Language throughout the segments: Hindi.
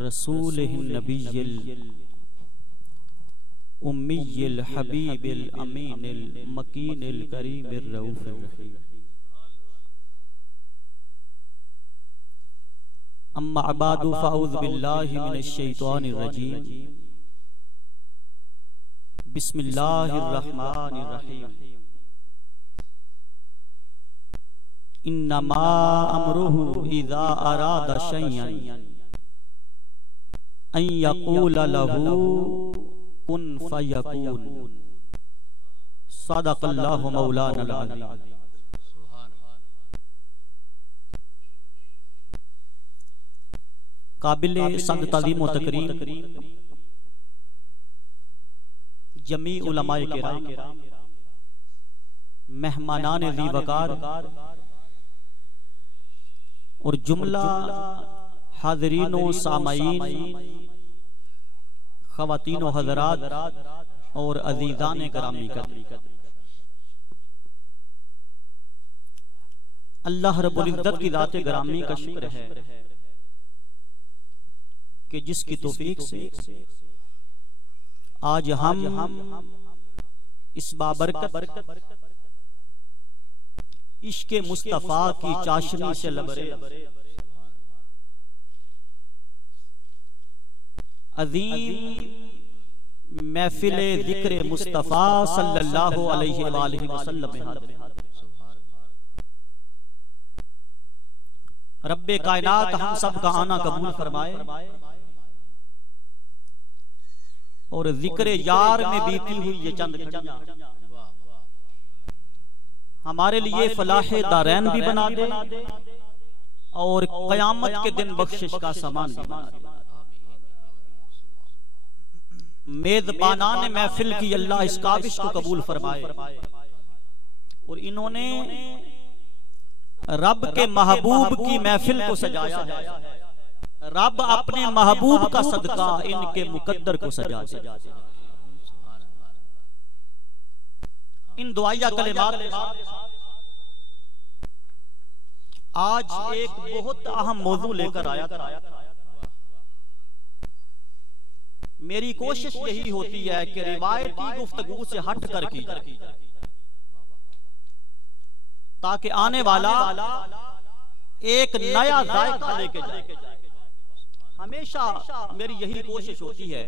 रसूलिहिन नबिय्यिल उम्मिय्यिल हबीबिल अमीनिल मकीनिल करीमिर रऊफिर रहीम। अम्मा अबादु फ़अऊज़ु बिल्लाहि मिनश शैतानिर रजीम। बिस्मिल्लाहिर रहमानिर रहीम। इन्नमा अमरुहु इज़ा अरादा शैअन अन यक़ूला लहू कुन फयकून। सदक़ल्लाहु मौलानल अज़ीम। काबिले सद तज़ीम व तकरीम जमी उलमाए किराम, मेहमानान ज़ी वक़ार और जुमला हाज़रीनो सामाईन, ख़वातीनो हज़रात और अज़ीज़ाने गिरामी का, अल्लाह रब्बुल इज़्ज़त की ज़ात गिरामी का शुक्र है कि जिसकी तौफीक से आज हम इस बाबरकत इश्क़े मुस्तफ़ा की चाशनी से लबरे अज़ीम महफिल ज़िक्र मुस्तफ़ा सल्लल्लाहु अलैहि वसल्लम में रब्बे कायनात हम सब का आना कबूल फरमाए और ज़िक्र यार में बीती हुई ये चंद घड़ियां हमारे लिए फलाहे दारैन भी बना दे और क़यामत के दिन बख्शिश का सामान भी बना दे। मेज़बानान महफिल की अल्लाह इस काबिश को कबूल फरमाए और इन्होंने रब के महबूब की महफिल को सजाया है। रब अपने महबूब का सदका इनके मुकद्दर को सजा दे। इन दुआया कलिमात आज एक बहुत अहम मौजू लेकर आया था। मेरी कोशिश यही होती है कि रिवायती गुफ्तगू से हट कर की जाए ताकि आने वाला एक नया जायका लेके जाए। हमेशा मेरी यही कोशिश होती है।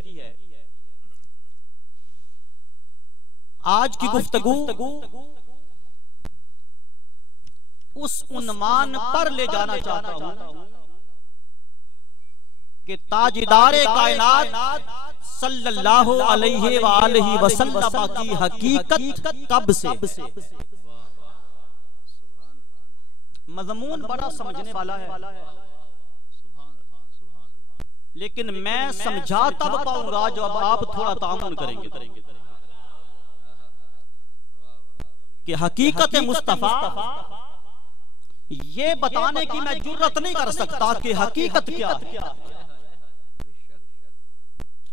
आज की गुफ्तगू उस उन्मान पर ले जाना चाहता हूं कि ताजदारे कायनात सल्लल्लाहु अलैहि वालैहि वसल्लम की हकीकत कब से। मज़मून बड़ा समझने वाला है लेकिन मैं समझा तब पाऊंगा जब आप थोड़ा तामुन करेंगे कि हकीकत मुस्तफा ये बताने की मैं जुर्रत नहीं कर सकता कि हकीकत क्या है।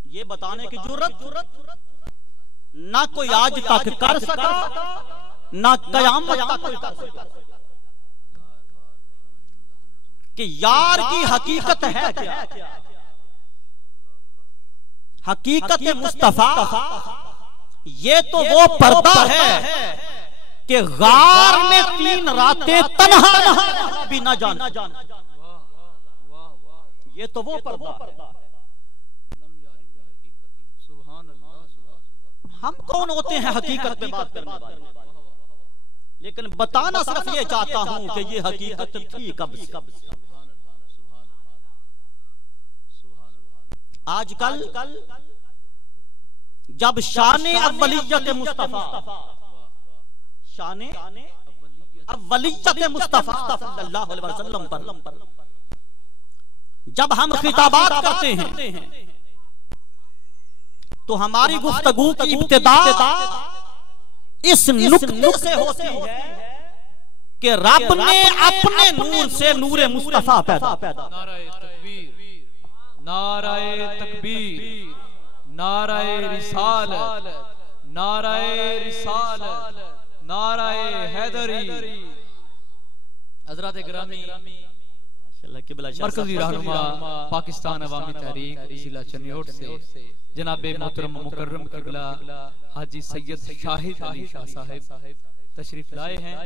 ये बताने की जुर्रत ना कोई आज तक कर सका ना कयामत तक कोई कर सका कि यार की हकीकत है क्या। हकीकत मुस्तफा ये तो वो पर्दा है कि गार में 3 रातें तन्हा भी ना जाना। ये तो वो पर्दा है। हम कौन होते हैं हकीकत पे बात करने वाले, लेकिन बताना सिर्फ ये चाहता हूं कि ये हकीकत थी कब से। आजकल जब शाने अव्वलियत मुस्तफा सल्लल्लाहु अलैहि वसल्लम पर जब हम खिताबात करते हैं तो हमारी गुफ्तगू की इब्तिदा इस नुक्ते से होती है कि रब ने अपने नूर से नूरे मुस्तफा पैदा। नाराए तकबीर, नाराए रिसालत, नाराए रिसालत, नाराए हैदरी। हजरत गिरामी मरकजी रहनुमा पाकिस्तान अवामी तहरीक जिला चनियोट से जनाब मोहतरम मुकर्रम किबला हाजी सैयद शाहिद अली शाह साहब तशरीफ लाए हैं।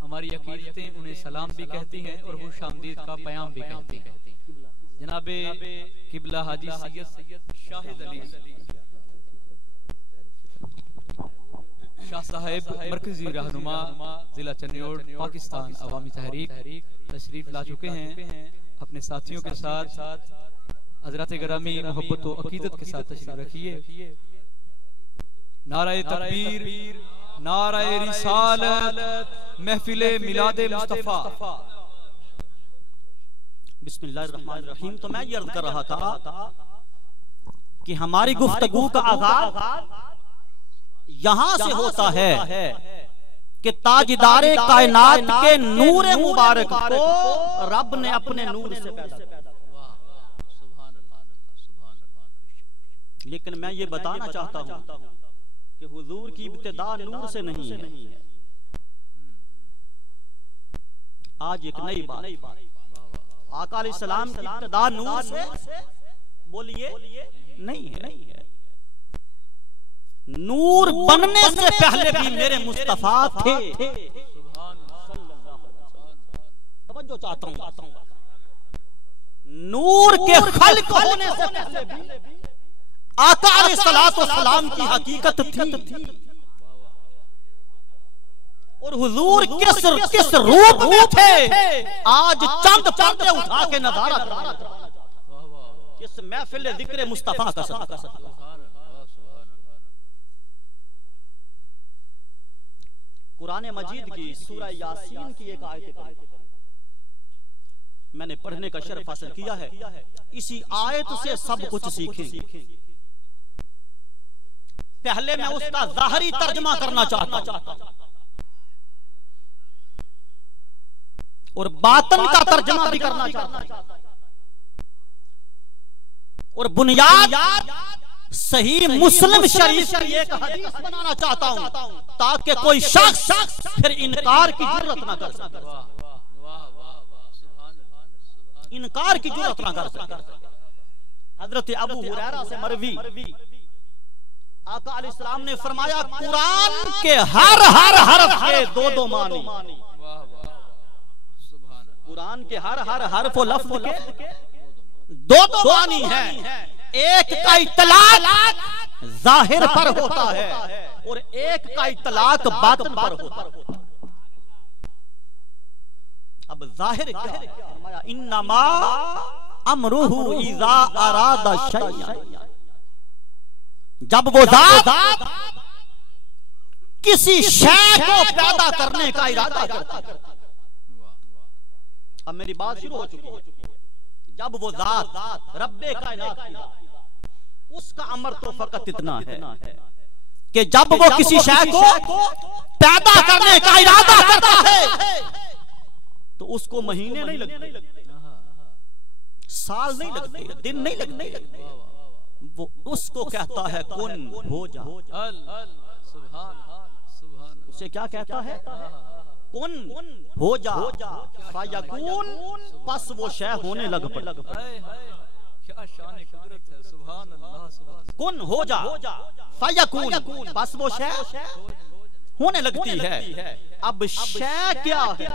हमारी अकीदतें उन्हें सलाम भी कहती हैं और खुशामदीद का पैगाम भी कहती हैं। जनाब किबला हाजी सैयद शाहिद अली शाह साहब मरकजी रहनुमा जिला चनियोट पाकिस्तान अवामी तहरीक तशरीफ ला चुके हैं। अपने साथियों के साथ हजरत ग्रामी मोहब्बत व अकीदत के साथ तशरीफ रखिए। नाराए तकबीर, नाराए रिसालत, महफिले मिलादे मुस्तफा। बिस्मिल्लाहिर्रहमानिर्रहीम। तो मैं ये अर्ज कर रहा था कि हमारी गुफ्तगू का आगाज यहां से होता है कि ताजदारे कायनात के नूरे मुबारक को रब ने अपने नूर से पैदा किया। लेकिन मैं ये बताना चाहता हूं कि हुजूर की इब्तिदा नूर से नहीं है। आज एक नई बात, आका अलैहिस्सलाम की इब्तिदा नूर से बोलिए नहीं है। नूर बनने से पहले भी मेरे मुस्तफा थे। तवज्जो चाहता हूं। नूर के खल्क होने से पहले भी आका अलैहिस्सलाम की हकीकत थी। और हुजूर किस रूप में थे आज चंद पर्दे उठा के नजारा कर रहा है। किस महफिल जिक्र मुस्तफा का सदका। कुरान मजीद की सूरह यासीन की एक आयत मैंने पढ़ने का शर्फ हासिल किया है। इसी आयत से सब कुछ सीखें। पहले मैं उसका ज़ाहिरी तर्जुमा करना चाहता हूं और बातन का तर्जुमा भी करना चाहता हूं और बुनियाद सही मुस्लिम शरीफ की एक हदीस बनाना चाहता हूं ताकि कोई शख्स फिर इनकार की जरूरत ना कर सके। इनकार की जरूरत ना कर सके। हजरत अबू हुरैरा से मरवी आका अलैहिस्सलाम ने फरमाया कुरान के हर हरफ के दो मानी। कुरान के हर हरफ व लफ्ज के दो मानी है। एक का इतलाक जाहिर पर होता है और एक का इतलाक बातिन पर होता है। अब जाहिर क्या है? इन्नमा अमरुहु इज़ा अरादा शैअन। जब वो ज़ात किसी शय को पैदा करने का इरादा करता है। अब मेरी बात शुरू हो चुकी है। जब वो ज़ात रब्बे कायनात उसका अमर तो फकत इतना है कि जब वो किसी शय को पैदा करने का इरादा करता है तो उसको महीने नहीं लगते, साल नहीं लगते, दिन नहीं लगते। वो उसको कहता है कुन हो जा। उसे क्या कहता है? कुन हो जा। फायकुन बस वो शय होने लग पड़े। क्या शान कुदरत है। सुभान अल्लाह। कुन हो जा फायकुन बस वो शय होने लगती है। अब शय क्या है?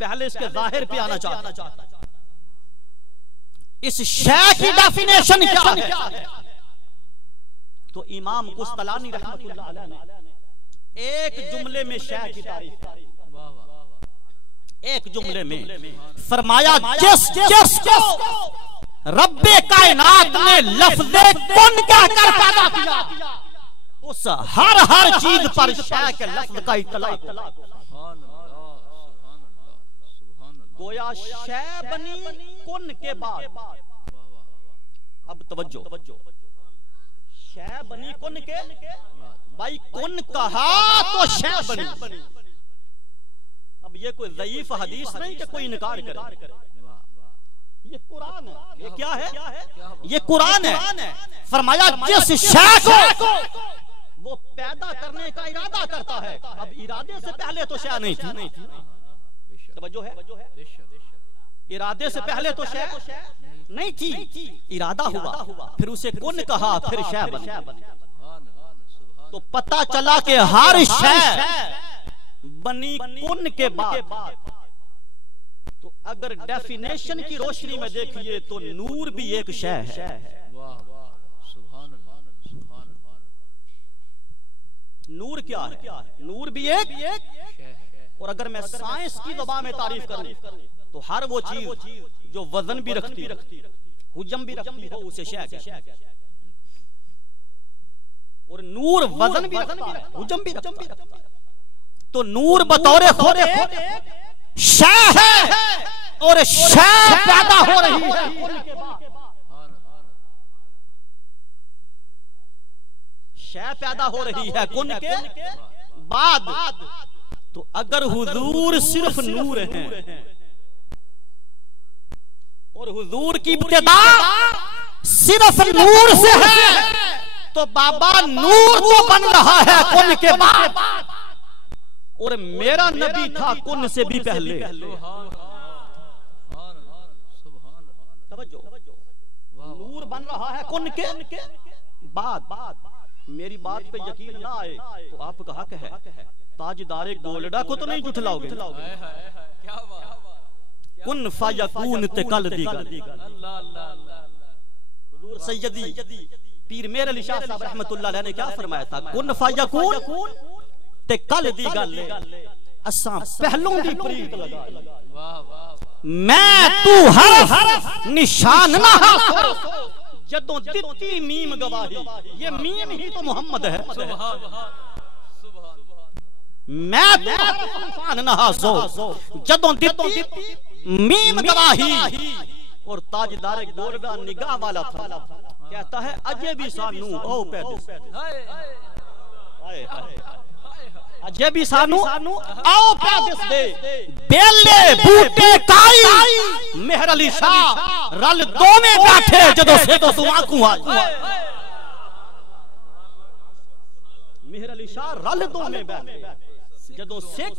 पहले इसके जाहिर पे आना चाहता। इस शय की डेफिनेशन क्या है? तो इमाम कुस्तलानी रहमतुल्लाह अलैह ने एक जुमले में शय की तारीफ, एक जुमले में फरमाया जिस को रब्बे कायनात ने लफ्ज़े कुन कहकर पैदा किया उस हर चीज पर शय के लफ्ज़ का इतलाक। गोया शय बनी कुन के बाद। अब तवज्जो, शय बनी कुन के भाई कुन कहा तो शय बनी। अब ये कोई ज़ईफ हदीस नहीं कि कोई इनकार करे। ये कुरान है। ये क्या है? ये कुरान है। फरमाया जिस शय को वो पैदा करने का इरादा करता है। अब इरादे से पहले तो शय नहीं थी। तवज्जो है? इरादे से पहले तो शय नहीं थी, इरादा हुआ, फिर उसे कुन कहा, फिर शय बनी। तो पता चला कि हर शय बनी कुन के बाद। तो अगर डेफिनेशन की रोशनी में देखिए तो नूर भी एक शय है। नूर क्या है? नूर भी एक। और अगर मैं साइंस की ज़बान में तारीफ करूं तो हर वो चीज जो वजन भी रखती, हुजम भी रखती हो, उसे शय कहते हैं। और नूर वजन भी रखता है, हुजम भी रखता है। तो नूर बतौर खुद शय है और शय पैदा हो रही है। शय पैदा हो रही है कुन के बाद। तो अगर हुजूर सिर्फ नूर हैं और हुजूर की इब्तिदा सिर्फ नूर से है, तो बाबा नूर तो बन रहा है कुन के बाद। और मेरा नबी था कुन से भी पहले। नूर बन रहा है कुन के बाद। मेरी बात पे यकीन ना आए तो आपका हक है, ताजदारे गोल्डा को तो नहीं जुठलाओगे। कुन फायकून ते कल दी गल। हुजूर सैयदी पीर मेर अली शाह साहब रहमतुल्लाह अलैह ने क्या फरमाया था? कुन फायकून ते कल दी गल असां पहलों दी प्रीत लगा। मैं तू हर निशान ना हासो जदों दित्ती मीम गवाही। ये मीम ही तो मोहम्मद है। मैं तू हर निशान ना हासो जदों दित्ती मीम गवाही। और ताजदार गोरगा निगाह वाला था, कहता है अजय भी सानू ओ पैदे, अजय भी सानू आओ पैदे दे बेले बूटे काई। मेहर अली शाह रल दोवें बैठे जदों से तो तू आंखू आ। मेहर अली शाह रल दोवें बैठे जदों सिख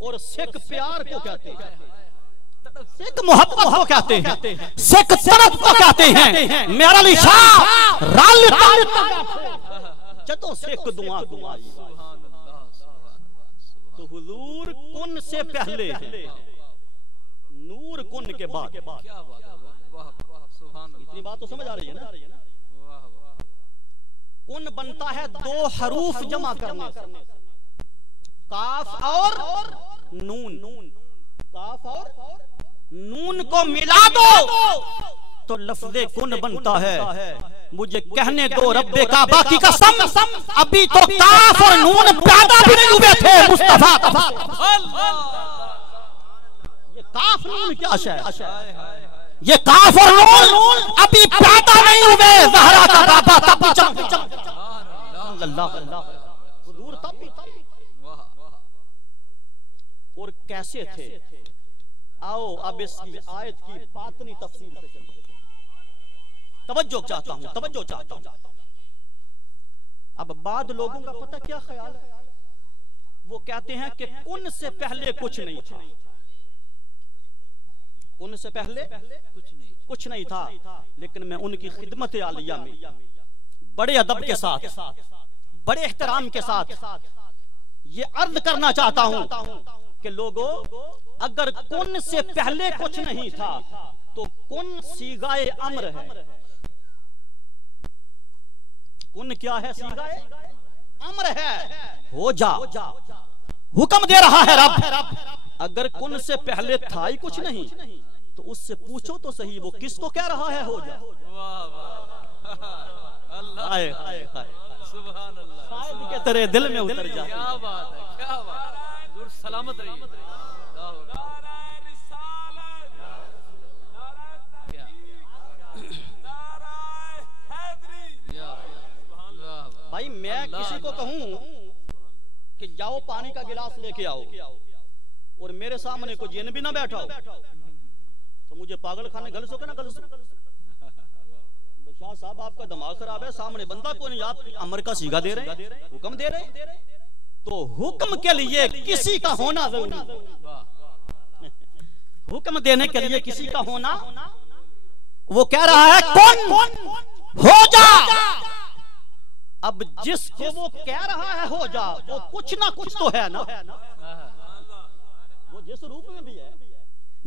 और सिख प्यार को कहते हैं, सिख मोहब्बत को कहते हैं, सिख तरफ को कहते हैं। मेहर अली शाह रल जदों सिख दुआ दुआई। तो हुजूर कुन से पहले है, नूर कुन के बाद। इतनी बात तो समझ आ रही है ना? कुन बनता है दो हरूफ जमा करने से, काफ और नून। काफ और नून को मिला दो तो लफ्ज़े कुन बनता है। मुझे कहने दो रब्बे काबा की कसम, अभी तो काफ और नून पैदा भी नहीं हुए थे मुस्तफा। ये काफ नून क्या है? ये काफ और नून अभी पैदा नहीं हुए। ज़हरा का बाबा तब भी हुजूर तब भी। और कैसे थे? आओ अब इस आयत की बातनी तफसील पे चलते हैं। तवज्जो चाहता हूं। अब बाद लोगों का पता क्या ख्याल है? वो कहते हैं कि कुन से पहले कुछ नहीं था। कुन से पहले कुछ नहीं था। लेकिन मैं उनकी खिदमत आलिया में बड़े अदब के साथ, बड़े एहतराम के साथ ये अर्ज करना चाहता हूं कि लोगों, अगर कुन से पहले कुछ नहीं था तो कुन सीगाए अम्र है। कुन क्या है? सीगाए अम्र है। हो जा, हुक्म दे रहा है रब। अगर कुन से पहले था ही कुछ नहीं तो उससे पूछो तो सही वो किसको कह रहा है हो जा। सुभान अल्लाह, शायद के तेरे दिल में उतर जाए। क्या बात है, क्या बात है। दूर सलामत रहिए। भाई मैं किसी को कहूं कि जाओ पानी का गिलास लेके आओ और मेरे सामने कोई जिन भी ना बैठा हो तो मुझे पागल खाने गल सो के ना गल सो। शाह साहब आपका दिमाग खराब है, सामने बंदा को नहीं, आप अमर का सीगा दे रहे हैं, हुक्म दे रहे हैं। तो हुक्म के लिए किसी का होना जरूरी। हुक्म देने के लिए किसी का होना, वो कह रहा है कौन हो जा। अब जिसको वो कह रहा है हो जा, वो कुछ ना कुछ तो है ना, वो जिस रूप में भी है,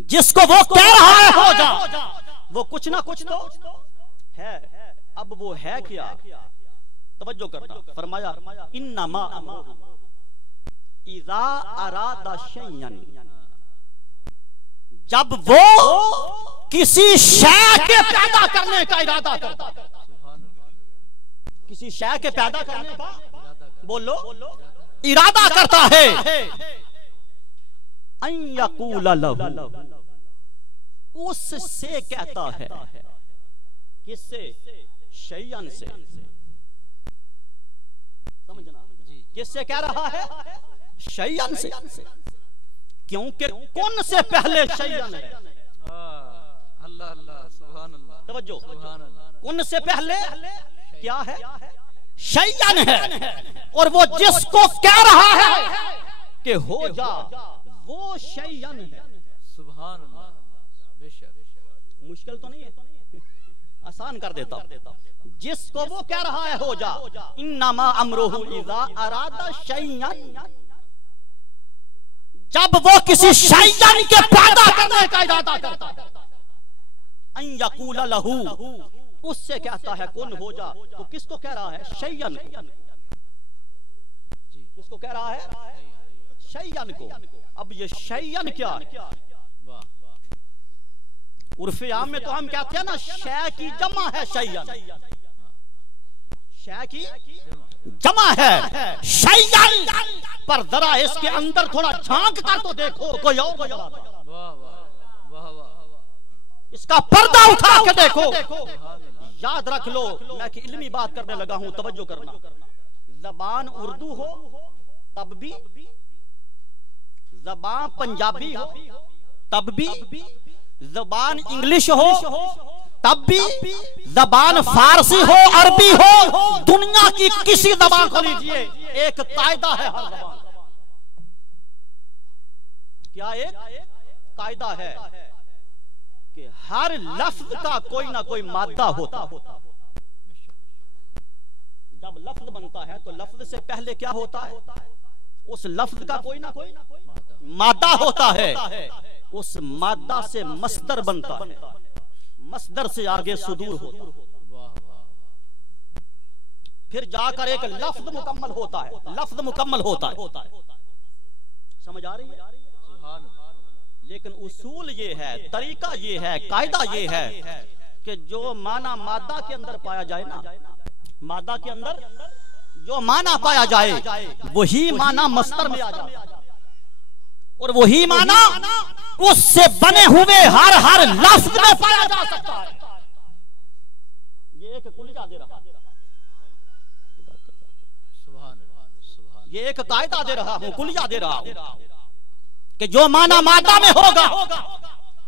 जिसको वो कह रहा है हो जा, वो कुछ ना कुछ तो है। अब वो है क्या, तवज्जो करना। फरमाया इन्नमा इज़ा अरादा शैयन, जब वो किसी शय के पैदा करने का इरादा करता है, किसी शय के पैदा करने का बोलो इरादा करता है, अन यक़ूल लहू, उससे कहता है, किससे, शैयन से। समझना, किससे कह रहा है, शैयन से, क्योंकि कौन से पहले शैयन है। अल्लाह अल्लाह सुभान अल्लाह, तवज्जो, सुभान अल्लाह। कौन से पहले क्या है, शैयन है। और वो जिसको कह रहा है कि हो जा, वो शैयन है। सुभान अल्लाह, बेशक मुश्किल तो नहीं है, आसान कर देता हूं। जिसको वो कह रहा है हो जा, इन्नमा अमरुहु इज़ा अरादा शैयन, जब वो किसी शैतान के पैदा करने का इरादा करता है, अन यक़ूल लहू, उससे कहता है कुन हो जा। तो किसको कह रहा है, शैतान को। किसको कह रहा है, शैतान को। अब ये शैतान क्या है, उर्फ़े आम में तो हम कहते हैं ना, शै की जमा है शैतान, शै की जमा है शैतान। पर जरा इसके अंदर थोड़ा झांक कर तो देखो, कोई और नजर आता है, इसका पर्दा उठा के देखो। याद रख लो, मैं कि इल्मी बात करने लगा हूं, तवज्जो करना। जबान उर्दू हो तब भी, जबान पंजाबी हो तब भी, जबान इंग्लिश हो तब भी, जबान फारसी हो, अरबी हो, दुनिया की किसी जबान को लीजिए, एक कायदा है हर जबान। क्या एक कायदा है कि हर लफ्ज का कोई ना कोई मादा होता है। जब लफ्ज बनता है तो लफ्ज से पहले क्या होता है, उस लफ्ज का कोई ना कोई मादा होता है। उस मादा से मस्दर बनता है, मस्दर से आगे सुदूर होता है, फिर जाकर एक लफ्ज मुकम्मल होता है, लफ्ज मुकम्मल होता है। समझ आ रही है? लेकिन उसूल ये है, तरीका ये है, कायदा ये है कि जो माना मादा के अंदर पाया जाए ना, मादा के अंदर जो माना पाया जाए, वही माना मस्तर में आ जाए, और वही माना उससे बने हुए हर लफ्ज में पाया जा सकता है। ये एक कुलिया दे रहा, ये एक कायदा दे रहा हूं, कुलिया दे रहा हूं कि जो माना मादा में होगा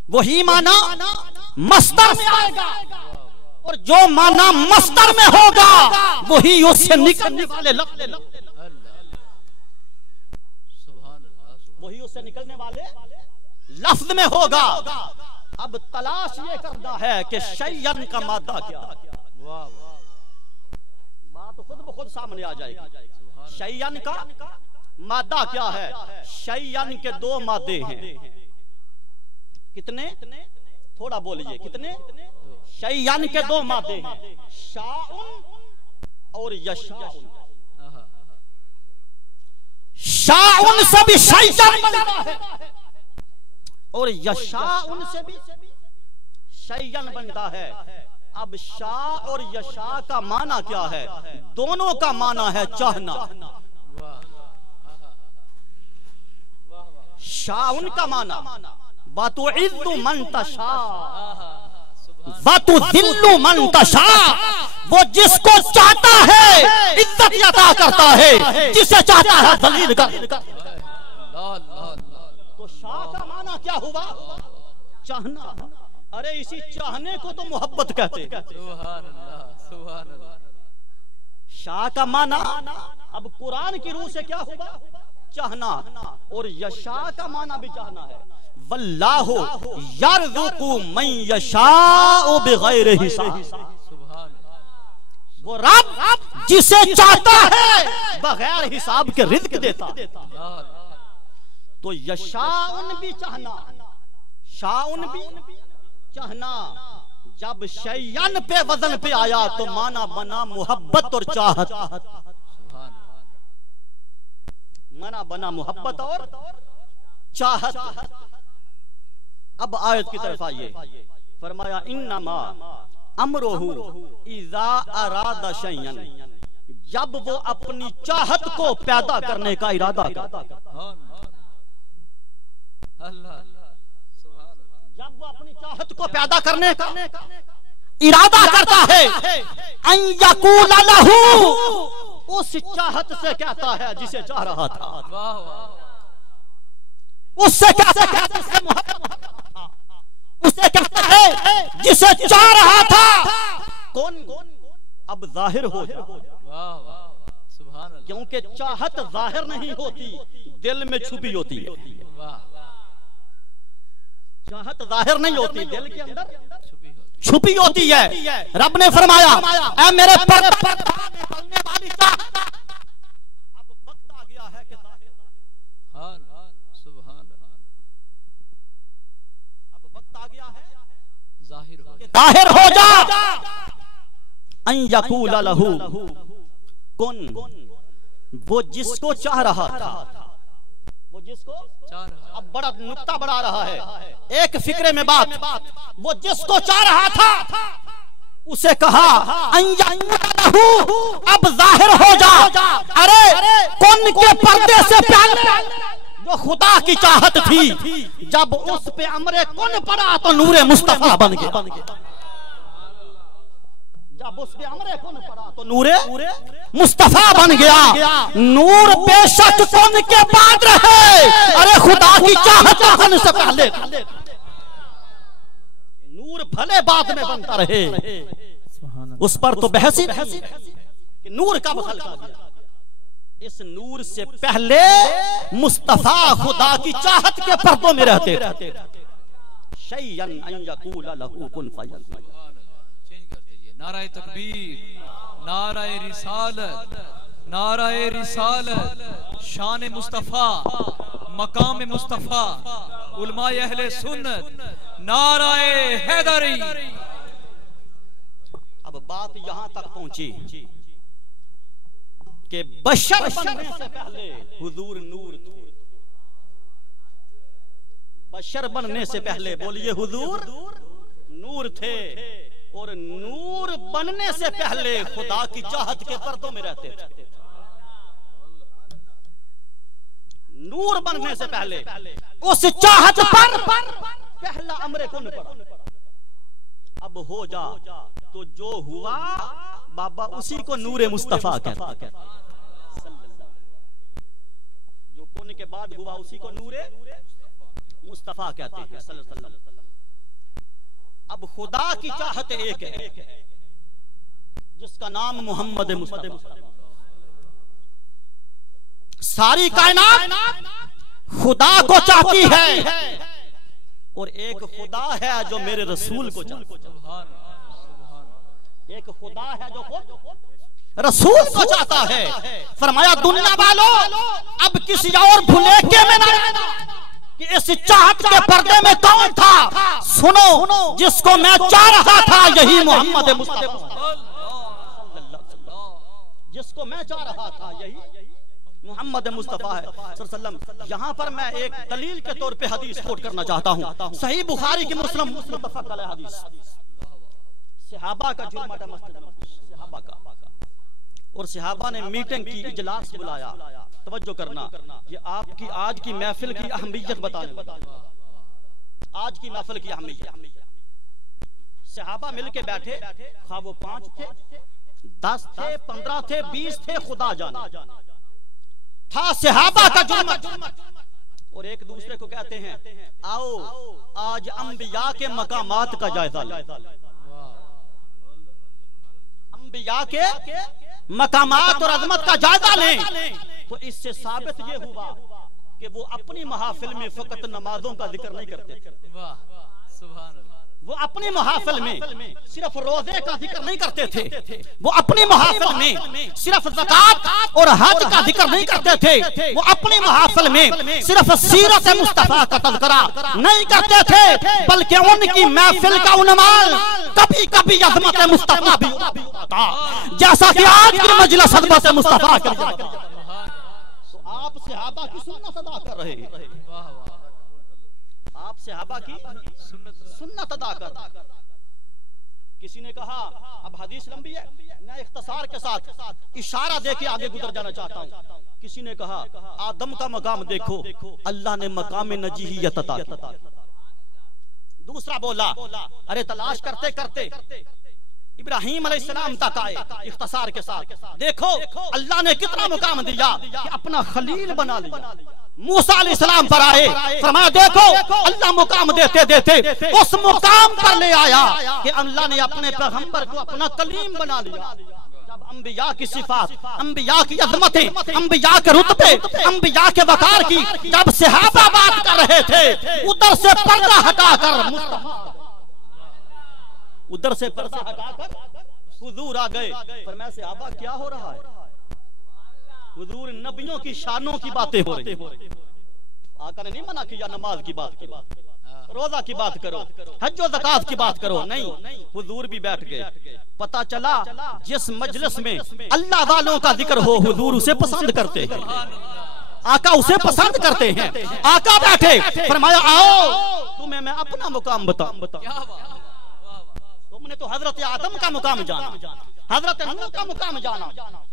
वही माना मस्तर में आएगा, और जो माना मस्तर में होगा वही उससे निकलने वाले लफ्ज, वही उससे निकलने वाले लफ्ज में होगा। अब तलाश ये करना है कि शैयन का मादा क्या, बात खुद ब खुद सामने आ जाएगी। शैयन का मादा क्या है? शैयन के दो मादे हैं। कितने? थोड़ा बोलिए, कितने? शैयन के दो मादे हैं, शाउन और यशाउन। शाउन से भी शैतान बनता है और यशाउन से भी शैतान बनता है। अब शाह और यशा का माना क्या है? दोनों का माना है चाहना। शाउन का माना बातुइज़्ज़ु मन तशा वातुज़िल्लु मन तशा, वो जिसको चाहता है इज्जत अता करता है, जिसे चाहता है जलील कर। तो शाह का माना क्या हुआ? चाहना। अरे इसी चाहने को तो मोहब्बत कहते हैं। सुभान अल्लाह, सुभान अल्लाह। शाह का माना अब कुरान की रूह से क्या हुआ? चाहना, और यशा का माना भी चाहना है। वल्लाहु यरज़ुक़ु मन यशाउ बिग़ैरि हिसाब। वो रब जिसे चाहता है बगैर हिसाब के रिज़्क देता। तो यशाउन भी चाहना, शाउन भी चाहना। जब शैयन पे वजन पे आया तो माना बना मोहब्बत और चाहत, माना बना मोहब्बत और चाहत। अब आयत की तरफ आइए, फरमाया इन्नमा अमरुहु इज़ा अरादा शैयन, जब वो अपनी चाहत को पैदा करने का इरादा करता है। जब वो अपनी चाहत को पैदा करने का इरादा करता है, अन यक़ूल लहू, उस चाहत से कहता है जिसे चाह रहा था, उससे कहता है, उसे कहता है जिसे चाह रहा था। कौन? अब जाहिर हो जा, क्योंकि चाहत जाहिर नहीं होती, दिल में छुपी होती है। चाहत जाहिर नहीं होती, दिल के अंदर छुपी होती है। रब ने फरमाया, ऐ मेरे पर्दे निकलने वाली चाहत, अब वक्त आ गया है कि जाहिर हो जा। अन यक़ूल लहू कुन, वो जिसको चाह रहा था, वो जिसको चाह रहा, अब बड़ा नुक्ता बढ़ा रहा है, एक फिक्रे में बात, वो जिसको चाह रहा था उसे कहा अन यक़ूल लहू, अब जाहिर हो जा। अरे कुन के पर्दे से पहले जो खुदा की चाहत थी, जब उस पे अमरे कुन पड़ा तो नूरे मुस्तफा बन गया। जब उस पे अमरे कुन पड़ा तो नूरे मुस्तफा बन गया। नूर बेशक कुन के बाद रहे, अरे खुदा की चाहत कुन से पहले। नूर भले बाद में बनता रहे, उस पर तो बहस ही कि नूर कब खल्क आ गया। इस नूर से पहले मुस्तफा खुदा की चाहत के पर्दों में रहते थे। शैयन अन यक़ूल लहू कुन फयकून। नाराए तकबीर, नाराए रिसालत, नाराए रिसालत, शान मुस्तफा, मकाम मुस्तफा, उलमाए अहले सुन्नत, नाराए हैदरी। अब बात यहां तक पहुंची कि बशर बनने से पहले हुजूर नूर थे। बशर बनने से पहले बोलिए हुजूर नूर थे, और नूर बनने से पहले खुदा की चाहत के पर्दों में रहते थे। नूर बनने से पहले उस चाहत पर पहला अमरे कुन पड़ा। अब हो जा तो जो हुआ बाबा उसी को नूरे मुस्तफा कहते। जो कुन के बाद हुआ उसी को नूरे मुस्तफा कहते हैं सल्लल्लाहु अलैहि वसल्लम। अब खुदा की चाहत एक है जिसका नाम मोहम्मद मुस्तफा। सारी कायनात खुदा को चाहती है, और एक खुदा है जो मेरे रसूल को चाहता है। एक खुदा है जो खुद रसूल को चाहता है। फरमाया दुनिया वालों अब किसी और भुलेखे में ना रहना कि इस चाहत के पर्दे में कौन था। सुनो, जिसको मैं चाह रहा था यही मोहम्मद मुस्तफा। जिसको मैं चाह रहा था यही मोहम्मद मुस्तफा है सल्लल्लाहु। यहाँ पर मैं एक दलील के तौर पे हदीस कोट करना चाहता हूँ। सही बुखारी की मुस्लिम मुत्तफक अलैह हदीस, सहाबा का जुर्माटा सहाबा का, और सहाबा ने मीटिंग की, इजलास बुलाया। तवज्जो करना, ये आपकी आज की महफिल की अहमियत बताने, आज की महफिल की अहमियत। सहाबा मिलके बैठे, खा वो 5 थे, 10 थे, 15 थे, 20 थे, खुदा जाने था सहाबा का जुर्म। और एक दूसरे को कहते हैं आओ आज अंबिया के मकामात का जायजा लें। अंबिया के मकामात और अजमत का जायजा लें। तो इससे साबित ये हुआ कि वो अपनी महाफिल में फकत नमाजों का जिक्र नहीं करते थे। वाह सुभान अल्लाह। वो अपनी महाफिल में सिर्फ रोजे का जिक्र नहीं करते थे। वो अपनी महाफिल में सिर्फ ज़कात और हज का जिक्र नहीं करते थे। वो अपनी महाफिल में सिर्फ सीरत मुस्तफा का तज़किरा नहीं करते थे, बल्कि उनकी महफिल का उन्वान कभी कभी अज़मत मुस्तफा भी होता, जैसा कि आज की मजलिस अज़मत मुस्तफा कर जाती है। तो आप सहाबा की सुन्नत अदा कर रहे हैं, आप सहाबा की सुन्नत अदा कर। किसी ने कहा अब हदीस लंबी है, मैं इख्तिसार के साथ इशारा देके आगे गुजर जाना चाहता हूँ। किसी ने कहा आदम का मकाम देखो, अल्लाह ने मकाम नजीहियत अता किया। दूसरा बोला अरे तलाश करते करते इब्राहीम अलैहिस्सलाम तक आए, इख्तिसार के साथ देखो अल्लाह ने कितना मुकाम दिया कि अपना खलील बना लिया। मूसा अलैहिस्सलाम पर आए, फरमाया देखो अल्लाह मुकाम देते देते उस मुकाम पर ले आया कि अल्लाह ने अपने पैगंबर को अपना कलीम बना लिया। जब अंबिया की सिफात, अंबिया की अज़मतें, अंबिया के रुतबे, अंबिया के वकार की जब सहाबा बात कर रहे थे, उधर से पर्दा हटाकर मुस्तफा, उधर से पर्दा हटाकर हुजूर आ गए। फरमाया सहाबा क्या हो रहा है? हुजूर नबियों की शानों की बातें हो रही हैं। आका ने नहीं मना किया नमाज की बात करो, रोजा की बात करो, हज और ज़कात की बात करो, नहीं, हुजूर भी बैठ गए। पता चला जिस मजलिस में अल्लाह वालों का जिक्र हो हुजूर उसे पसंद करते हैं, आका उसे पसंद करते हैं। आका बैठे, फरमाया आओ तुम्हें मैं अपना मुकाम बताऊं। तुमने तो हजरत आदम का मुकाम जाना, हजरत नूह का मुकाम जाना,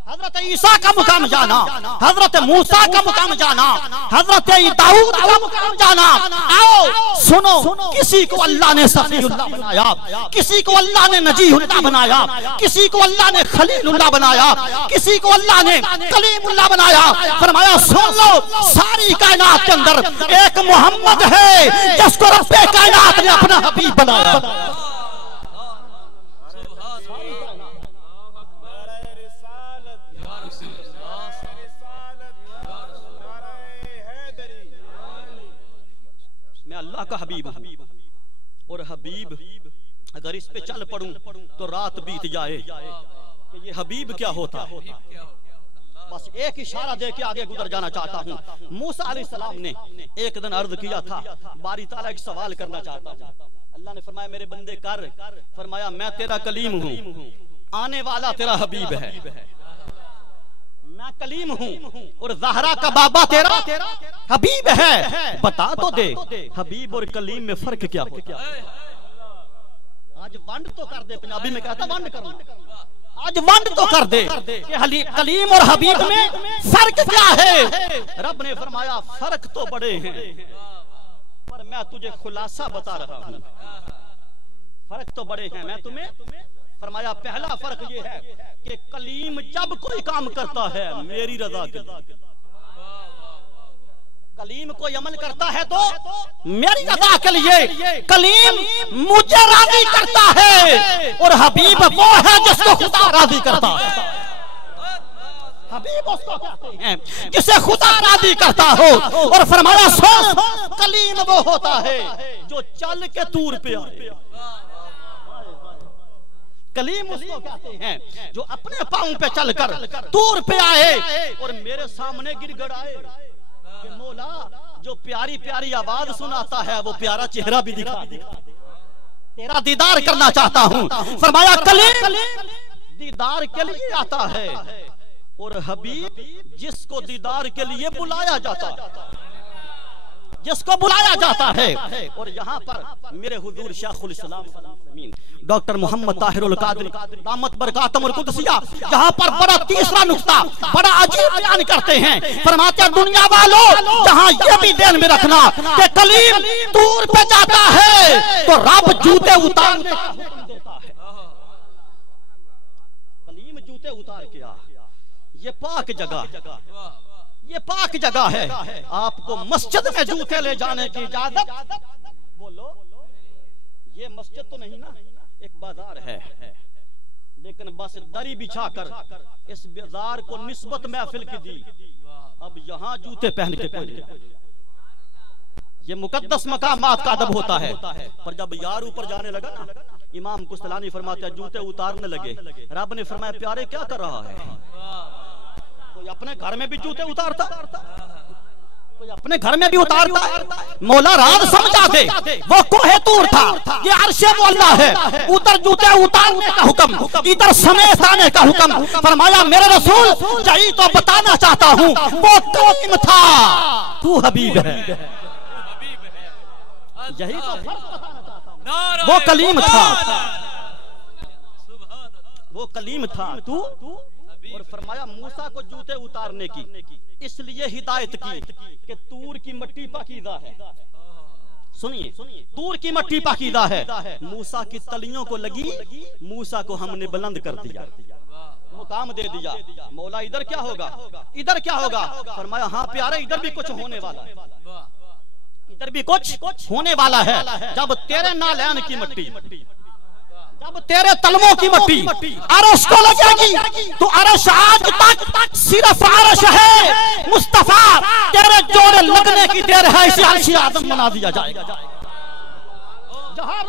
हजरत ईसा का मुकाम जाना, हजरत मूसा का मुकाम जाना, हजरत दाऊद का मुकाम जाना। आओ सुनो, किसी को अल्लाह ने सफीउल्लाह बनाया, किसी को अल्लाह ने नजीहुल्लाह बनाया, किसी को अल्लाह ने खलीलुल्लाह बनाया, किसी को अल्लाह ने कलीमुल्लाह बनाया। फरमाया सुन लो, सारी कायनात के अंदर एक मोहम्मद है जिसको रब्बे कायनात ने अपना हबीब बनाया। अल्लाह का हबीब हूं, और हबीब अगर इस पे चल पड़ूं तो रात बीत जाए कि ये हबीब क्या होता है। बस एक इशारा दे के आगे गुजर जाना चाहता हूं। मूसा अलैहिस्सलाम ने एक दिन अर्ज किया था, बारी ताला एक सवाल करना चाहता हूं। अल्लाह ने फरमाया मेरे बंदे कर। फरमाया मैं तेरा कलीम हूं, आने वाला तेरा हबीब है। मैं कलीम हूं और ज़हरा का बाबा तेरा हबीब है। बता तो दे हबीब और कलीम में फर्क क्या होता है? आज वंड तो कर दे, पंजाबी में कहता वंड कर, आज वंड तो कर दे कि कलीम और हबीब में फर्क क्या है। रब ने फरमाया फर्क तो बड़े हैं, पर मैं तुझे खुलासा बता रहा हूं। फर्क तो बड़े हैं, मैं तुम्हें फरमाया पहला फर्क ये है कि कलीम जब कोई काम करता है मेरी रजा के लिए, कलीम कोई अमल करता है तो मेरी रजा के लिए, कलीम मुझे राजी करता है, और हबीब वो है जिसको खुदा राजी करता है। हबीब उसको कहते हैं जिसे खुदा राजी करता हो। और फरमाया सुन, कलीम वो होता है जो चल के तूर पे आए। कलीम उसको कहते हैं जो अपने पांव पे चलकर तूर पे आए और मेरे सामने गिड़गिड़ाए कि मौला जो प्यारी प्यारी आवाज सुनाता है वो प्यारा चेहरा भी दिखा दे, तेरा दीदार करना चाहता हूँ। फरमाया कलीम दीदार के लिए आता है और हबीब जिसको दीदार के लिए बुलाया जाता है, जिसको बुलाया जाता है। और यहाँ पर मेरे हुजूर शेखुल इस्लाम डॉक्टर मोहम्मद ताहिरुल कादरी दामत बरकातुहुल कुदसिया यहाँ पर बड़ा तीसरा नुक्ता बड़ा अजीब बयान करते हैं। फरमाते हैं दुनिया वालों जहाँ ये भी ध्यान में रखना कि कलीम दूर पे जाता है तो रब जूते उतार देता है। कलीम जूते उतार के आ, ये पाक जगह, ये पाक जगह है। आपको मस्जिद में जूते ले जाने की इजाजत, बोलो ये मस्जिद तो नहीं ना, एक बाजार है। लेकिन बस दरी बिछाकर इस बाजार को निस्बत महफिल की दी। अब यहाँ जूते पहन के कोई नहीं। ये मुकद्दस मकामात का अदब होता है। पर जब यार ऊपर जाने लगा ना, इमाम कुस्तलानी फरमाते हैं जूते उतारने लगे। रब ने फरमाया प्यारे क्या कर रहा है? कोई अपने घर में भी जूते उतारता, कोई अपने घर में भी उतारता। मौला राज समझा दे वो कोहे तूर था, ये अर्शे मौला है। उधर जूते उतारने का हुक्म, इधर समेत आने का हुक्म। फरमाया मेरे रसूल यही तो बताना चाहता हूँ, वो कलीम था, तू हबीब है। यही तो फर्क बताना चाहता हूँ, वो कलीम था, वो कलीम था तू। और फरमाया मूसा को जूते उतारने की इसलिए हिदायत की कि तूर की मिट्टी पाकीज़ा है। सुनिए, तूर की मिट्टी पाकीज़ा है। मूसा की तलियों को लगी, मूसा को हमने बुलंद कर दिया, मुकाम दे दिया। मौला इधर क्या होगा, इधर क्या होगा? फरमाया हाँ प्यारे इधर भी कुछ होने वाला है, इधर भी कुछ होने वाला है। जब तेरे नालैन की मिट्टी, जब तेरे तलवों की मिट्टी अरश को लगेगी, तो अरश आज तक सिर्फ अरश है मुस्तफा, तेरे जोड़े लगने की देर है, इसे अर्श आज़म बना दिया जाएगा। जहाँ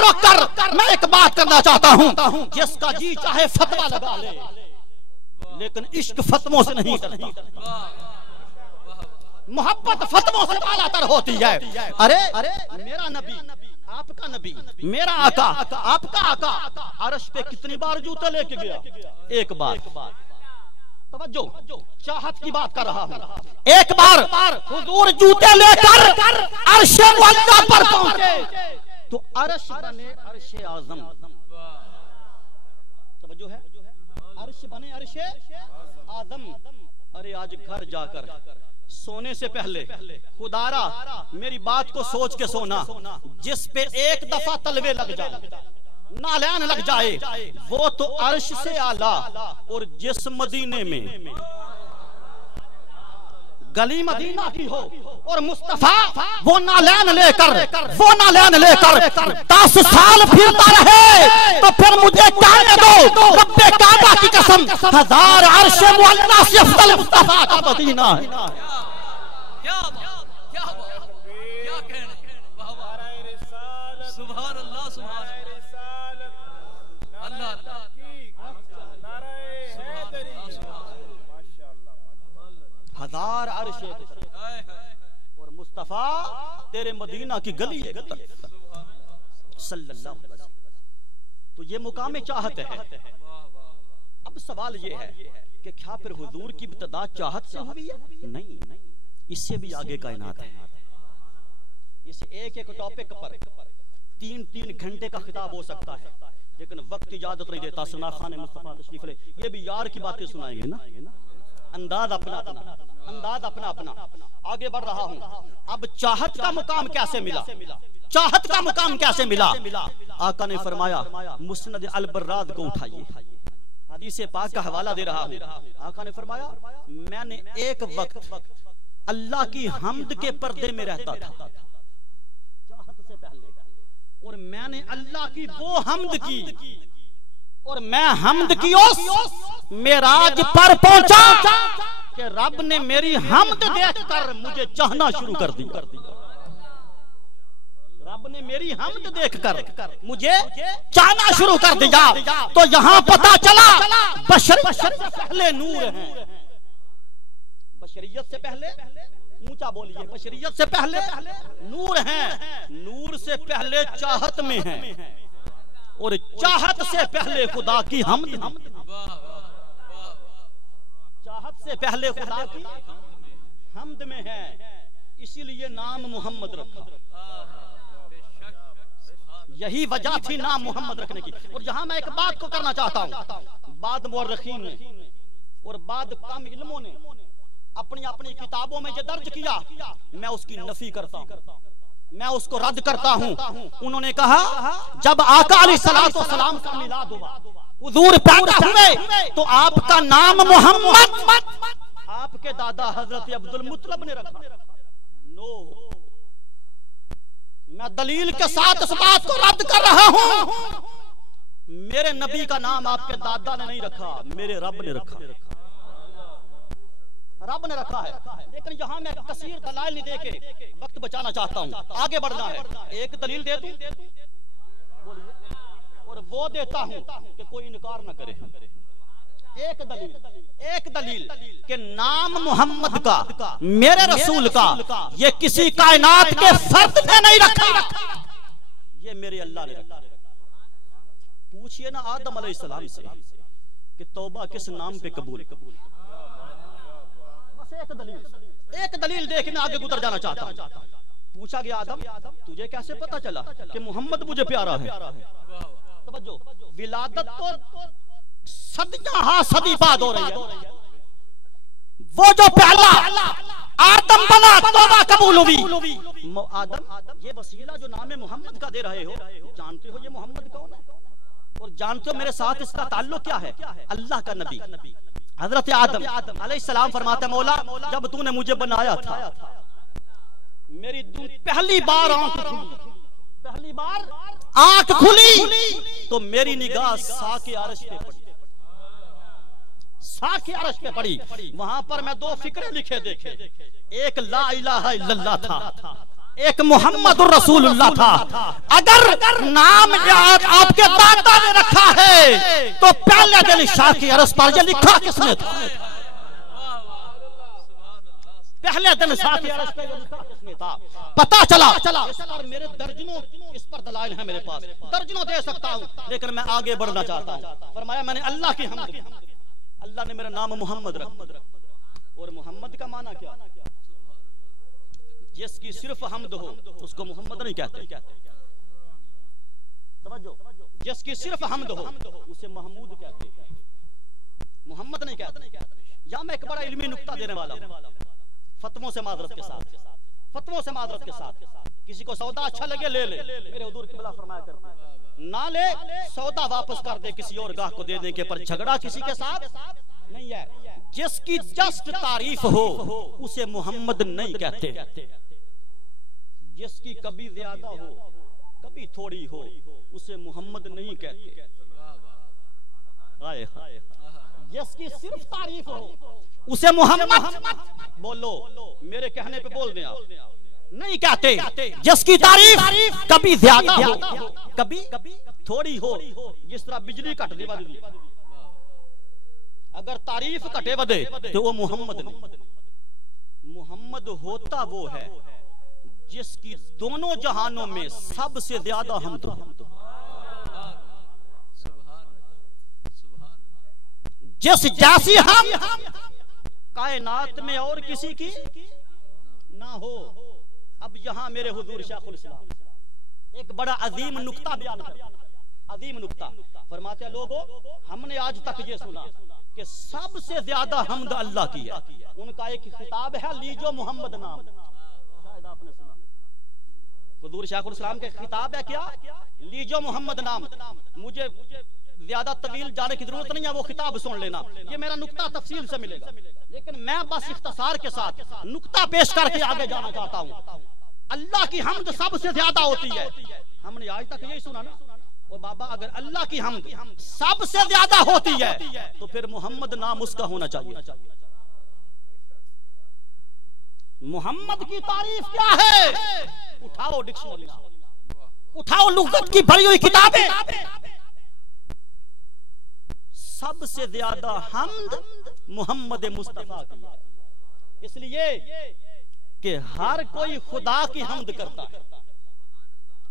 रोक कर मैं एक बात करना चाहता हूँ, जिसका जी चाहे फतवा लगा ले, लेकिन इश्क फतवों से नहीं करता, मोहब्बत फतवों से आलातर होती है। अरे मेरा नबी, आपका नबी, मेरा आका, आपका आका अर्श पे कितनी बार जूते लेके गया? एक बार। तवज्जो, चाहत की बात कर रहा हूँ। एक बार हुजूर जूते लेकर अर्श मुअल्ला पर पहुंचे तो अर्श बने अर्श आज़म। तवज्जो है, अर्श बने अर्श आज़म। अरे आज घर जाकर सोने से पहले खुदारा मेरी बात को सोच के सोना, जिस पे एक दफा तलवे लग जाए, नालैन लग जाए, वो तो अर्श से आला। और जिस मदीने में गली मदीना की हो और मुस्तफा वो नालैन लेकर 10 साल फिरता रहे, तो फिर मुझे कहने दो रब्बे काबा की कसम, 1000 अर्श मुअल्ला से अफजल मुस्तफा का मदीना है। क्या क्या क्या कहना, सुभान अल्लाह, सुभान अल्लाह, हजार अर्श और मुस्तफा तेरे मदीना की गली है सल्लल्लाहु अलैहि वसल्लम। तो ये मुकाम चाहत है। अब सवाल ये है कि क्या फिर हुजूर की इब्तिदा चाहत से हुई है? नहीं, इससे भी आगे कायनात है। इस एक टॉपिक पर 3 घंटे का खिताब हो सकता है, लेकिन वक्त इजाजत नहीं देता। सुना खाने मुस्तफा तशरीफ ले, ये भी यार की बातें सुनाएंगे ना, अंदाज अपना। आगे बढ़ रहा हूँ। अब चाहत का मुकाम कैसे मिला? चाहत का मुकाम कैसे मिला? आका ने फरमाया मुस्नद अल बर्राद को उठाइए, हदीस पाक का हवाला दे रहा हूँ। आका ने फरमाया मैंने एक वक्त अल्लाह की हम्द के पर्दे में रहता था चाहत से पहले, और मैंने अल्लाह की वो हम्द की, और मैं हम्द की उस मेराज पर पहुंचा कि रब ने मेरी हम्द देखकर मुझे चाहना शुरू कर दिया। रब ने मेरी हम्द देखकर मुझे चाहना शुरू कर दिया। तो यहाँ पता चला बशरियत से पहले नूर है। बशरियत से पहले, ऊंचा बोलिए, बशरियत से पहले नूर है, नूर से पहले चाहत में है, और चाहत से पहले खुदा की हम्द, चाहत से पहले खुदा की हम्द में है। इसीलिए नाम मोहम्मद रखा, यही वजह थी नाम मोहम्मद रखने की। और यहाँ मैं एक बात को करना चाहता हूँ, बाद मुअर्रिखीन ने और बाद कम इल्मों ने अपनी अपनी किताबों में जो दर्ज किया, मैं उसकी नफी करता हूँ, मैं उसको रद्द करता हूँ। उन्होंने कहा जब आका अलैहिस्सलातु वस्सलाम का मिलाद हुआ, हुजूर पैदा हुए, तो आपका नाम मोहम्मद आपके दादा हजरत अब्दुल मुत्तलिब ने रखा। नो, मैं दलील के साथ इस बात को रद्द कर रहा हूँ मेरे नबी का नाम आपके दादा ने नहीं रखा, मेरे रब ने रखा, रब ने रखा है। लेकिन यहाँ मैं कसीर दलाइल नहीं देके वक्त बचाना चाहता हूँ, आगे बढ़ना है। एक दलील दे दूं और वो देता हूँ कि कोई इनकार ना करे। एक दलील कि नाम मोहम्मद का, मेरे रसूल का, ये किसी कायनात के फर्द ने नहीं रखा, ये मेरे अल्लाह ने रखा। पूछिए ना आदम अलैहिस्सलाम से कि तौबा किस नाम पे कबूल। बस एक दलील देखने आगे गुजर जाना चाहता हूं। पूछा गया आदम तुझे कैसे पता चला कि मोहम्मद मुझे प्यारा है? तवज्जो, विलादत तो सदियां हाँ सदी बाद हो रही है। वो जो पहला आदम बना तौबा कबूल हुई। आदम ये वसीला जो नाम मोहम्मद का दे रहे हो, जानते हो ये मोहम्मद कौन है? और जानते हो मेरे साथ इसका ताल्लुक क्या है? अल्लाह का नबी हजरत आदम अलैहिस्सलाम फरमाते मौला जब तूने मुझे बनाया था मेरी पहली बार आंख खुली तो मेरी निगाह साके अर्श पे पड़ी, साके अर्श पे पड़ी। वहां पर मैं दो फिक्रे लिखे देखे, एक ला इलाहा इल्लल्लाह था, एक मोहम्मदुर रसूलुल्लाह था। अगर नाम आपके दादा ने रखा है तो पहले दिन साके अर्श पर ये लिखा किसने था? पहले दिन साके अर्श पे लिखा किसने था? पता चला। इस पर मेरे दर्जनों इस पर दलाइल है मेरे पास, दर्जनों दे सकता हूं, लेकिन मैं आगे बढ़ना चाहता हूं। फरमाया मैंने अल्लाह की हम्द, अल्लाह ने मेरा नाम मोहम्मद रखा। और मोहम्मद का माना क्या? जिसकी सिर्फ हम्द हो उसको मोहम्मद नहीं कहते। समझो, जिसकी सिर्फ हम्द हो उसे महमूद कहते, मोहम्मद नहीं कहते। या मैं एक बड़ा इल्मी नुक्ता देने वाला हूं, फतवों से माजरत के साथ। किसी को सौदा अच्छा लगे ले ले, मेरे हुजूर किबला फरमाया करते हैं, ना ले सौदा वापस कर दे किसी और गाहक को दे दे के, पर झगड़ा किसी के साथ नहीं है। जिसकी जस्ट तारीफ हो उसे मोहम्मद नहीं कहते। जिसकी कभी ज्यादा हो कभी थोड़ी हो उसे मोहम्मद नहीं कहते। जिसकी सिर्फ तारीफ हो उसे मोहम्मद बोलो, मेरे कहने पे बोल दें आप, नहीं कहते। जिसकी तारीफ कभी ज्यादा हो कभी थोड़ी हो, जिस तरह बिजली कट दी बदी, अगर तारीफ कटे बदे तो वो मोहम्मद नहीं। मोहम्मद होता वो है जिसकी दोनों जहानों में सबसे ज्यादा हम्द हो, जिस जैसी हम कायनात में और किसी की ना हो। अब यहाँ मेरे हुजूर शाइखुल इस्लाम एक बड़ा अजीम नुक्ता बयान करते हैं, अजीम नुक्ता। फरमाते हैं लोगों हमने आज तक ये सुना कि सबसे ज्यादा हम्द अल्लाह की है। उनका एक खिताब है लीजो मोहम्मद नाम, शायद आपने सुना। हुजूर शाइखुल इस्लाम के खिताब है क्या? लीजो मोहम्मद नाम। मुझे ज्यादा तवील जाने की जरूरत नहीं है, वो खिताब सुन लेना, ये मेरा नुक्ता तफसील से मिलेगा। लेकिन मैं बस इख्तिसार के साथ नुक्ता पेश करके आगे जाना चाहता हूँ। अल्लाह की हम्द सबसे ज्यादा होती है, हमने आज तक यही सुना ना। और बाबा अगर अल्लाह की हम्द सबसे ज्यादा होती है तो फिर मोहम्मद नाम उसका होना चाहिए। मोहम्मद की तारीफ क्या है? उठाओ डिक्शनरी, उठाओ लुगत की भरी हुई किताबें। सबसे ज्यादा हम्द मोहम्मद मुस्तफा की है, इसलिए कि हर कोई खुदा की हम्द करता है,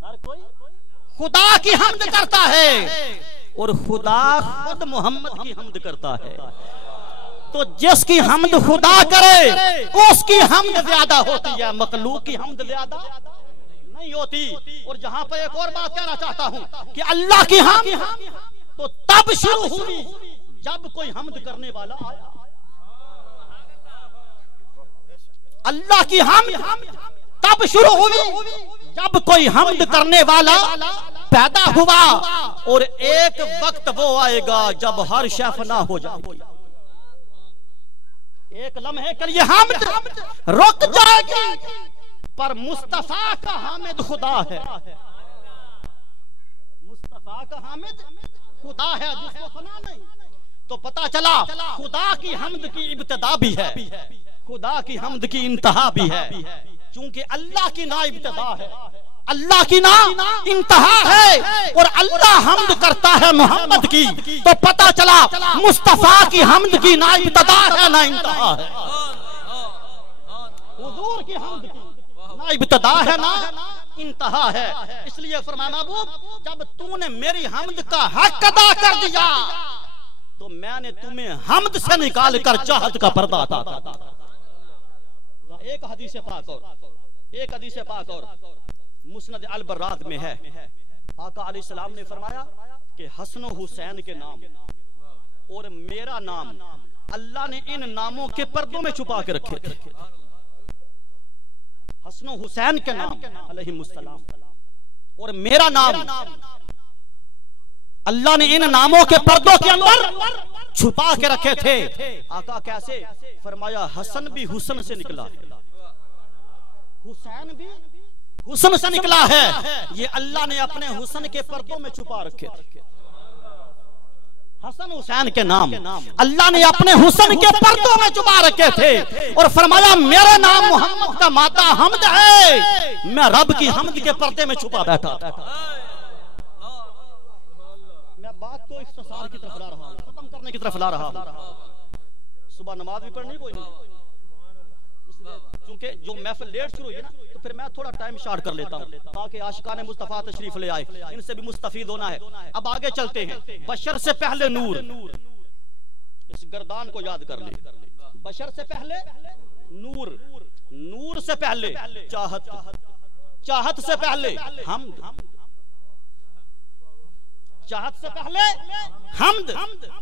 हर कोई खुदा की हम्द करता है और खुदा खुद मोहम्मद की हम्द करता है। तो जिसकी हम्द खुदा करे उसकी हम्द ज्यादा होती है, मखलूक की हम्द ज्यादा नहीं होती। और जहां पर एक और बात कहना चाहता हूं कि अल्लाह की हम्द तो तब शुरू हुई जब कोई हम्द करने वाला आया। अल्लाह की हम्द तब शुरू हुई जब कोई हम्द करने वाला पैदा हुआ। और एक वक्त वो आएगा जब हर शै फना हो जाएगी, एक लम्हे के लिए हम्द रुक जाएगी, पर मुस्तफा का हामिद खुदा है। मुस्तफा का हामिद खुदा है जिसको फना नहीं। तो पता चला खुदा की हम्द की इब्तिदा भी है, खुदा की हम्द की इंतहा भी है। क्योंकि अल्लाह की ना इब्तिदा है, अल्लाह की ना इंतहा है, और अल्लाह हम्द करता है मोहम्मद की। तो पता चला मुस्तफा की हम्द की ना इब्तिदा है ना इंतहा है, हुजूर की हम्द की ना इब्तिदा है ना इंतहा है। इसलिए फरमाया महबूब जब तूने मेरी हम्द का हक अदा कर दिया तो मैंने तुम्हें हम्द से निकाल कर चाहत का पर्दा अता कर दिया। एक हदीस पाक और मुस्नद अल बर्रात में है, आका अलैहिस्सलाम ने फरमाया कि हसन हुसैन के नाम और मेरा नाम अल्लाह ने इन नामों के पर्दों में छुपा के रखे थे। हसन हुसैन के नाम अलैहिमुस्सलाम और मेरा नाम अल्लाह ने इन नामों के पर्दों के अंदर छुपा के रखे थे। आका कैसे? फरमाया हसन भी हुसन से निकला है, हुसैन भी हुसन से निकला है। ये अल्लाह ने अपने हुसन के पर्दों में छुपा रखे थे। हसन हुसैन के नाम अल्लाह ने अपने हुसन के पर्दों में छुपा रखे थे और फरमाया मेरा नाम मोहम्मद का माता हम्द है, मैं रब की हम्द के पर्दे में छुपा बैठा था। मैं बात को इख्तिसार की तरफ ला रहा हूं, खत्म करने की तरफ ला रहा हूं। सुबह नमाज भी पढ़नी कोई नहीं, क्योंकि जो महफिल लेट शुरू हुई है ना, तो फिर मैं थोड़ा टाइम शॉर्ट कर लेता हूं ताकि आशिकाने मुस्तफा तशरीफ ले आए, इनसे भी मुस्तफीद होना है। अब आगे चलते हैं। बशर से पहले नूर, इस गर्दान को याद कर ले। बशर से पहले नूर, नूर से पहले चाहत, चाहत से पहले हम्द, चाहत से पहले हम्द।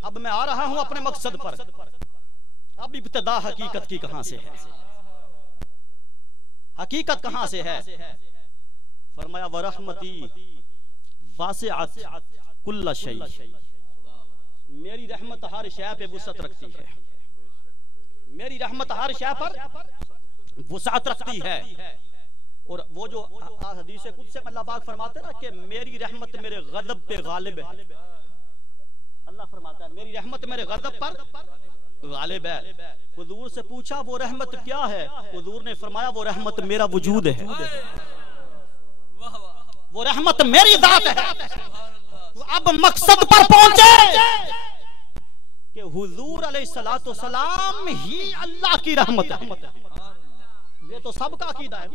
अब मैं आ रहा हूं अपने मकसद पर। अब इब्तिदा हकीकत की कहां से है, हकीकत कहां से है? फरमाया वरहमती वासिअत कुल्ल शै, मेरी रहमत हर शय पे वुसअत रखती है, मेरी रहमत हर शय पर वुसअत रखती है। और वो जो हदीस कुदस में अल्लाह पाक फरमाते हैं ना कि मेरी रहमत मेरे गज़ब पे गालिब है, अल्लाह फरमाता है मेरी रहमत मेरे गज़ब पर गालिब है। हुजूर से पूछा वो रहमत क्या है? हुजूर ने फरमाया वो रहमत मेरा वजूद है, वो रहमत मेरी जात है। तो अब मकसद पर पहुंचे कि हुजूर अलैहिस्सलातु वस्सलाम ही अल्लाह की रहमत है। ये तो सबका अकीदा है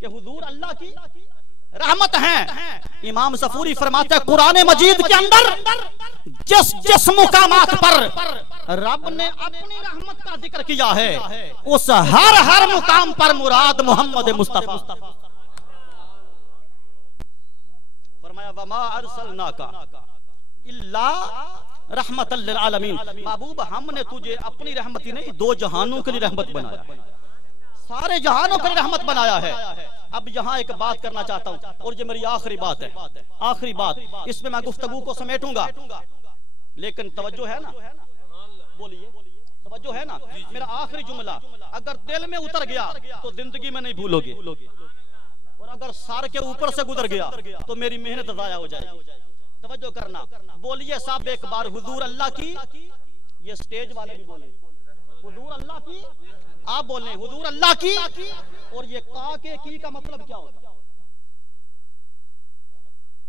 कि हुजूर अल्लाह की रहमत हैं। इमाम सफूरी फरमाते हैं कुरान मजीद के अंदर जिस जिस मुकामात पर रब ने अपनी रहमत का जिक्र किया है, उस हर मुकाम पर मुराद मोहम्मद मुस्तफा। फरमाया वमा अरसलनाका इल्ला रहमतल लिल आलमीन। महबूब हमने तुझे अपनी रहमत ही नहीं दो जहानों के लिए रहमत बनाया, सारे जहानों के लिए रहमत बनाया है। अब यहाँ एक बात करना चाहता हूँ और ये मेरी आखिरी बात है, आखिरी बात। इसमें मैं गुफ्तगू को समेटूंगा, लेकिन तवज्जो है ना? बोलिए तवज्जो है ना? मेरा आखिरी जुमला अगर दिल में उतर गया तो जिंदगी में नहीं भूलोगे, और अगर सर के ऊपर से गुजर गया तो मेरी मेहनत जाया हो जाएगी। तवज्जो करना। बोलिए साहब एक बार हुजूर अल्लाह की, ये स्टेज वाले भी बोले हुजूर अल्लाह की, आप बोले हुजूर अल्लाह की। और ये का के की का मतलब क्या होता है?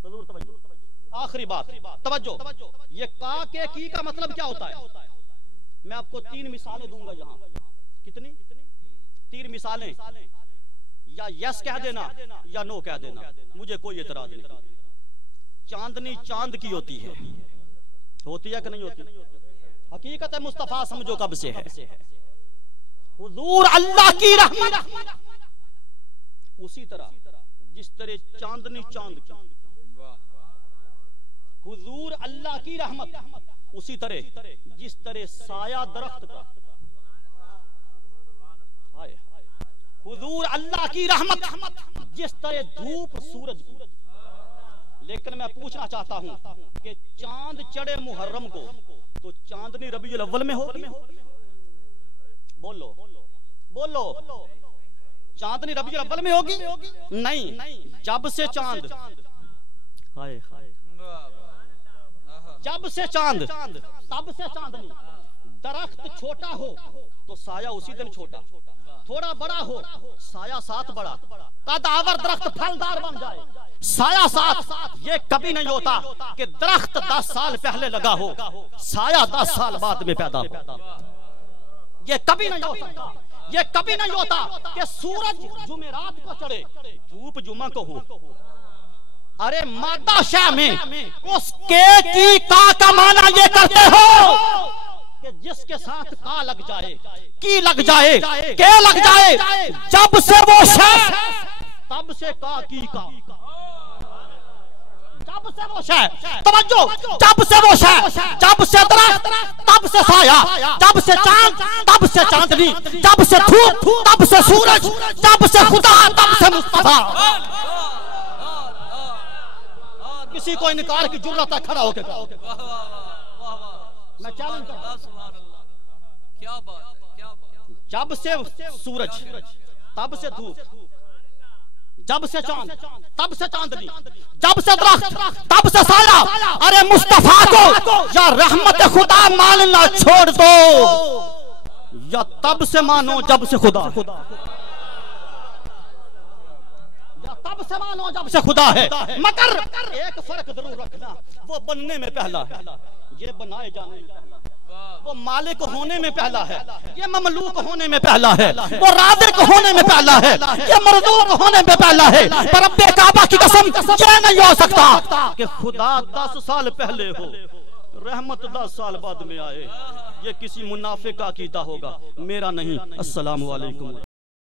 हुजूर तवज्जो, आखिरी बात तवज्जो, ये का के की का मतलब क्या होता है? मैं आपको 3 मिसालें दूंगा यहाँ। कितनी? 3 मिसालें। या यस कह देना या नो कह देना, मुझे कोई एतराज नहीं। चांदनी चांद की होती है कि नहीं होती? हकीकत है मुस्तफा समझो कब से है। हुजूर अल्लाह की रहमत उसी तरह जिस तरह चांदनी चांद की, हुजूर अल्लाह की रहमत उसी तरह जिस तरह साया दरख्त का। हुजूर अल्लाह की रहमत जिस तरह धूप सूरज की। लेकिन मैं पूछना चाहता हूं कि चांद चढ़े मुहर्रम को तो चांदनी रबीउल अव्वल में होगी? बोलो बोलो, चांदनी रबीउल अव्वल में होगी? नहीं। जब से चांद हाय हाय। जब से चांद तब से चांदनी। दरख्त छोटा हो तो साया उसी दिन छोटा, थोड़ा बड़ा हो साया साथ बड़ा। कदावर दरख्त फलदार बन जाए साया साथ। ये कभी नहीं होता कि दरख्त 10 साल पहले लगा हो साया 10 साल बाद में पैदा हो। ये कभी नहीं हो सकता। ये कभी नहीं होता कि सूरज जुमेरात को चढ़े धूप जुमा को हो। अरे मादा शाह में उस के का माना ये करते हो कि जिसके साथ का लग जाए, की लग जाए, के लग जाए। जब से वो शाह तब से का की का। जब से वो शाह, तवज्जो, जब से वो शाह, जब से दरख्त तब से साया, जब से चांद तब से चांदनी, जब से धूप तब से सूरज, जब से खुदा तब से मुस्तफा। किसी को इनकार की जरूरत है खड़ा होकर? मैं चैलेंज करता हूं। क्या बात, क्या बात। जब से सूरज तब से धूप, जब से चांद तब से चांदनी, जब से दरख्त तब से साया। अरे मुस्तफा को या रहमत खुदा मानना छोड़ दो या तब से मानो जब से खुदा, या तब से मानो जब से खुदा है। मगर एक फर्क जरूर रखना, वो बनने में पहला है, ये बनाए जाने में पहला है। वो मालिक होने में पहला है, ये ममलूक होने में पहला है। वो राज़िक होने में पहला है, ये मरज़ूक होने में पहला है। पर रब्बे काबा की कसम ये नहीं हो सकता कि खुदा 10 साल पहले हो, रहमत 10 साल बाद में आए। ये किसी मुनाफिक का अकीदा होगा, मेरा नहीं। अस्सलामु अलैकुम।